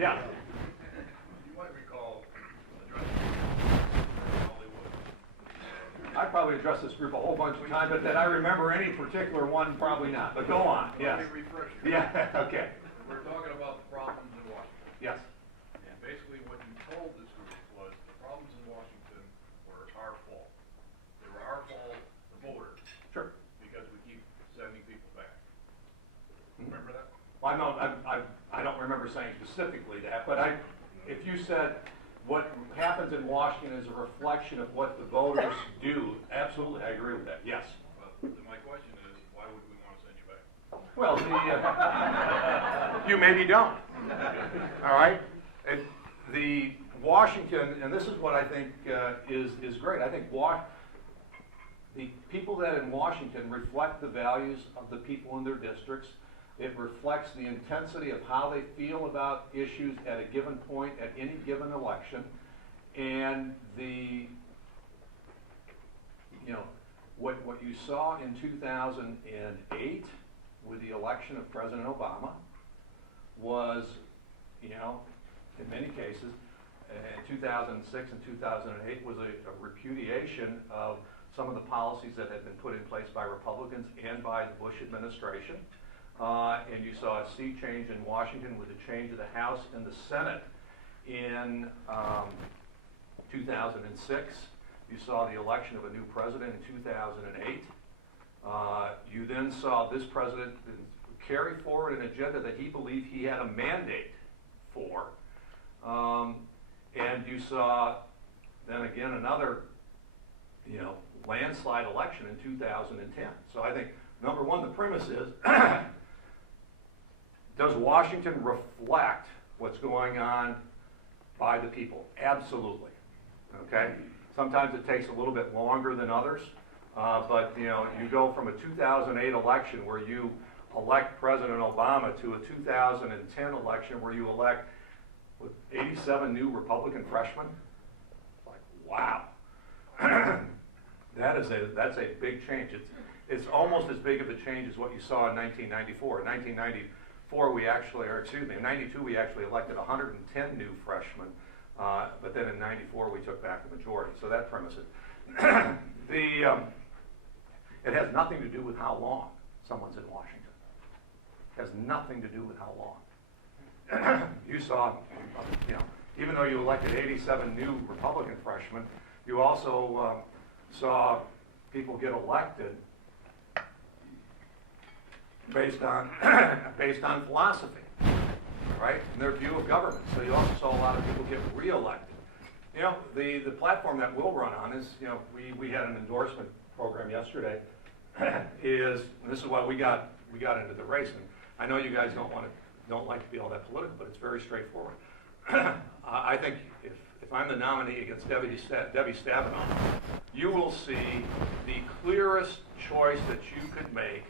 Yeah. You might recall addressing Hollywood. I probably addressed this group a whole bunch of times, but that I remember any particular one, probably not. But go on. Yes. Let me refresh you. Yeah. Okay. We're talking about the problems in Washington. Yes. And basically what you told this group was the problems in Washington were our fault. They were our fault, the voters, Sure. because we keep sending people back. Remember that? Well, I don't remember saying specifically that, but if you said what happens in Washington is a reflection of what the voters do, absolutely, I agree with that. Yes. Well, then my question is, why would we want to send you back? Well, you maybe don't. All right. The Washington, and this is what I think is great. I think the people that in Washington reflect the values of the people in their districts. It reflects the intensity of how they feel about issues at a given point at any given election, and what you saw in 2008 with the election of President Obama was, in many cases, in 2006 and 2008 was a repudiation of some of the policies that had been put in place by Republicans and by the Bush administration. And you saw a sea change in Washington with the change of the House and the Senate in 2006. You saw the election of a new president in 2008. You then saw this president carry forward an agenda that he believed he had a mandate for. And you saw then again another, landslide election in 2010. So I think, number one, the premise is, does Washington reflect what's going on by the people? Absolutely. Okay? Sometimes it takes a little bit longer than others, but you go from a 2008 election where you elect President Obama to a 2010 election where you elect 87 new Republican freshmen. Like, wow. That's a big change. It's almost as big of a change as what you saw in 1994. In 1994, in 92, we actually elected 110 new freshmen, but then in 94, we took back the majority. So that premise is, it has nothing to do with how long someone's in Washington. It has nothing to do with how long. You saw, even though you elected 87 new Republican freshmen, you also saw people get elected based on philosophy, right, and their view of government. So you also saw a lot of people get reelected. The platform that we'll run on is, we had an endorsement program yesterday. This is why we got into the race, and I know you guys don't like to be all that political, but it's very straightforward. I think if I'm the nominee against Debbie Stabenow, you will see the clearest choice that you could make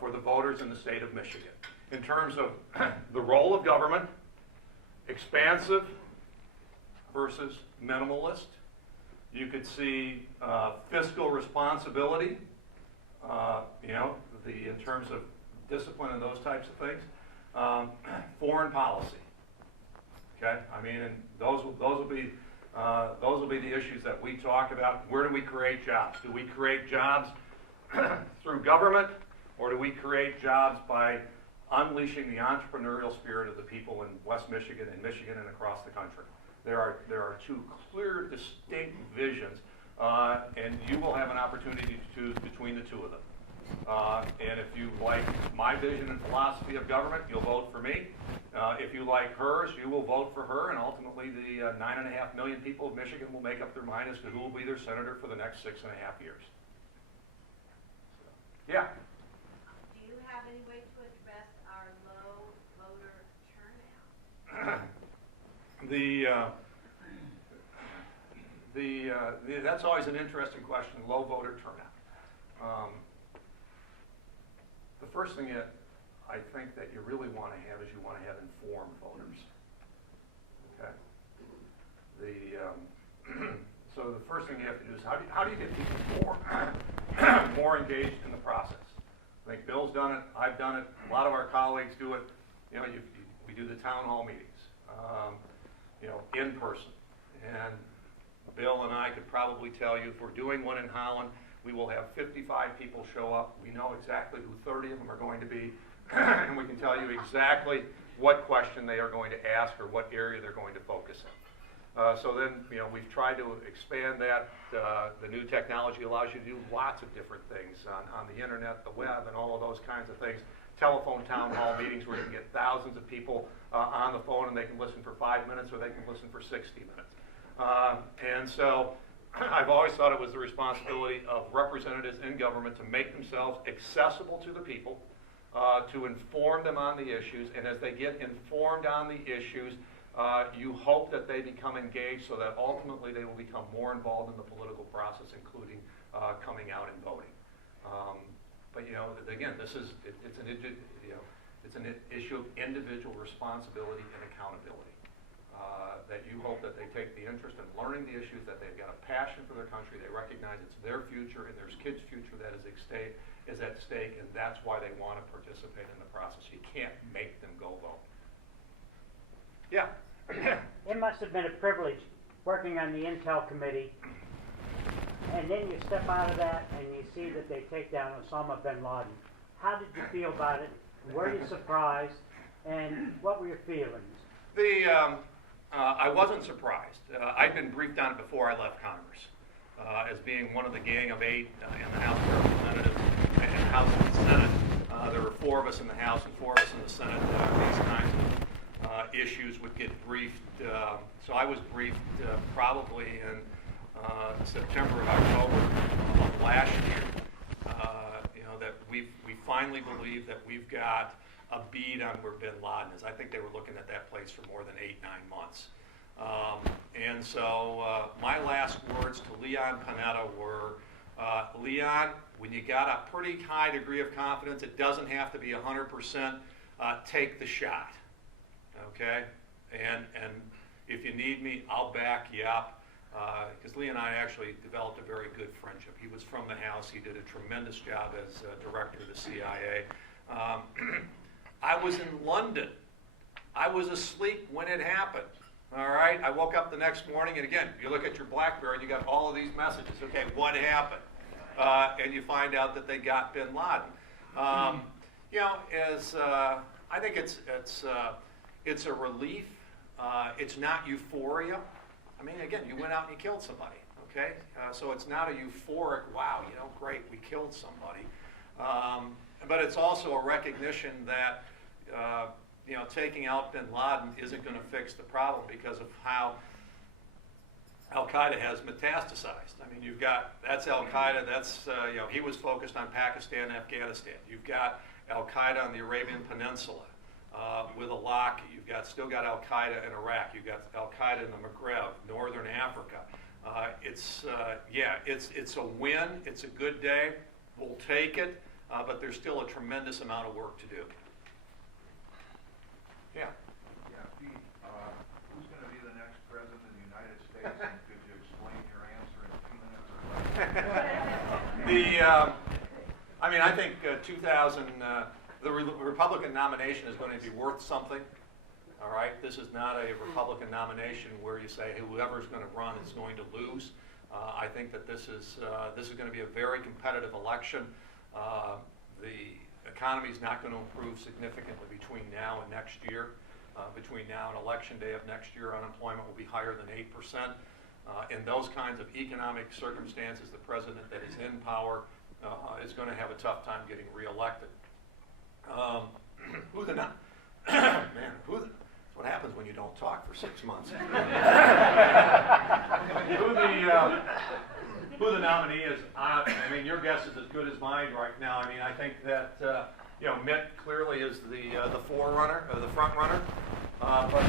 for the voters in the state of Michigan in terms of the role of government, expansive versus minimalist. You could see fiscal responsibility, in terms of discipline and those types of things. Foreign policy. Okay, and those will be the issues that we talk about. Where do we create jobs? Do we create jobs through government, or do we create jobs by unleashing the entrepreneurial spirit of the people in West Michigan and Michigan and across the country? There are two clear, distinct visions, and you will have an opportunity to choose between the two of them. And if you like my vision and philosophy of government, you'll vote for me. If you like hers, you will vote for her, and ultimately the 9.5 million people of Michigan will make up their mind as to who will be their senator for the next 6.5 years. Yeah? Do you have any way to address our low voter turnout? That's always an interesting question, low voter turnout. The first thing that I think that you really want to have is you want to have informed voters. Okay. So the first thing you have to do is how do you get people more engaged in the process? I think Bill's done it. I've done it. A lot of our colleagues do it. We do the town hall meetings. in person. And Bill and I could probably tell you if we're doing one in Holland, we will have 55 people show up. We know exactly who 30 of them are going to be, and we can tell you exactly what question they are going to ask or what area they're going to focus in. So then, we've tried to expand that. The new technology allows you to do lots of different things on the internet, the web, and all of those kinds of things. Telephone town hall meetings where you can get thousands of people on the phone and they can listen for 5 minutes or they can listen for 60 minutes. And so I've always thought it was the responsibility of representatives in government to make themselves accessible to the people, to inform them on the issues, and as they get informed on the issues, you hope that they become engaged so that ultimately they will become more involved in the political process, including coming out and voting. But again, it's an issue of individual responsibility and accountability. That you hope that they take the interest in learning the issues, that they've got a passion for their country, they recognize it's their future and there's kids' future that is at stake, and that's why they want to participate in the process. You can't make them go vote. Yeah. It must have been a privilege working on the Intel committee, and then you step out of that and you see that they take down Osama bin Laden. How did you feel about it? Were you surprised? And what were your feelings? I wasn't surprised. I'd been briefed on it before I left Congress as being one of the gang of 8 in the House of Representatives and House and Senate. There were 4 of us in the House and 4 of us in the Senate. These kinds of issues would get briefed. So I was briefed probably in September or October of last year. That we finally believe that we've got a bead on where bin Laden is. I think they were looking at that place for more than 8-9 months. And so my last words to Leon Panetta were, Leon, when you got a pretty high degree of confidence, it doesn't have to be 100%, take the shot, okay? And if you need me, I'll back you up. Because Lee and I actually developed a very good friendship. He was from the House. He did a tremendous job as director of the CIA. I was in London. I was asleep when it happened. All right? I woke up the next morning, and again, you look at your BlackBerry, and you got all of these messages. Okay, what happened? And you find out that they got bin Laden. I think it's a relief. It's not euphoria. I mean, again, you went out and you killed somebody, okay? So it's not a euphoric, wow, great, we killed somebody. But it's also a recognition that, taking out bin Laden isn't going to fix the problem because of how Al-Qaeda has metastasized. I mean, that's Al-Qaeda, he was focused on Pakistan and Afghanistan. You've got Al-Qaeda on the Arabian Peninsula. With Iraq, you've still got Al-Qaeda in Iraq. You've got Al-Qaeda in the Maghreb, Northern Africa. It's a win. It's a good day. We'll take it, but there's still a tremendous amount of work to do. Yeah. Yeah, Pete, who's going to be the next president of the United States, and could you explain your answer in 2 minutes or less? I think 2000. The Republican nomination is going to be worth something, all right? This is not a Republican nomination where you say whoever's going to run is going to lose. I think that this is going to be a very competitive election. The economy is not going to improve significantly between now and next year. Between now and election day of next year, unemployment will be higher than 8%. In those kinds of economic circumstances, the president that is in power is going to have a tough time getting reelected. That's what happens when you don't talk for 6 months. Who the nominee is, your guess is as good as mine right now. I think that, Mitt clearly is the forerunner, the front runner. But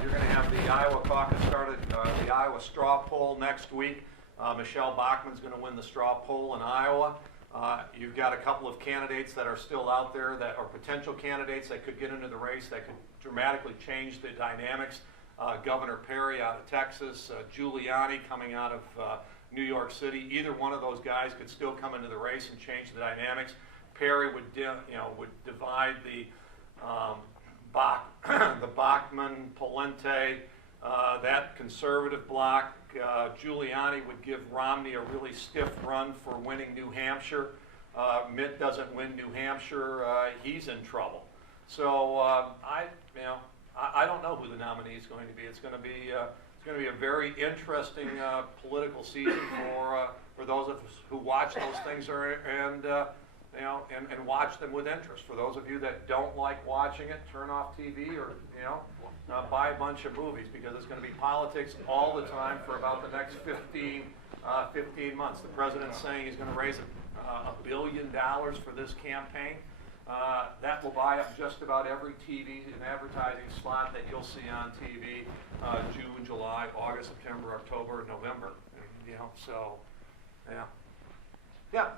you're going to have the Iowa caucus started, the Iowa straw poll next week. Michelle Bachmann's going to win the straw poll in Iowa. You've got a couple of candidates that are still out there that are potential candidates that could get into the race that could dramatically change the dynamics. Governor Perry out of Texas, Giuliani coming out of New York City. Either one of those guys could still come into the race and change the dynamics. Perry would divide the the Bachman, Palente, that conservative bloc. Giuliani would give Romney a really stiff run for winning New Hampshire. Mitt doesn't win New Hampshire, he's in trouble. So I don't know who the nominee is going to be. It's going to be a very interesting political season for those of us who watch those things and watch them with interest. For those of you that don't like watching it, turn off TV or buy a bunch of movies, because it's going to be politics all the time for about the next 15 months. The president's saying he's going to raise $1 billion for this campaign. That will buy up just about every TV and advertising slot that you'll see on TV, June, July, August, September, October, November. So, yeah.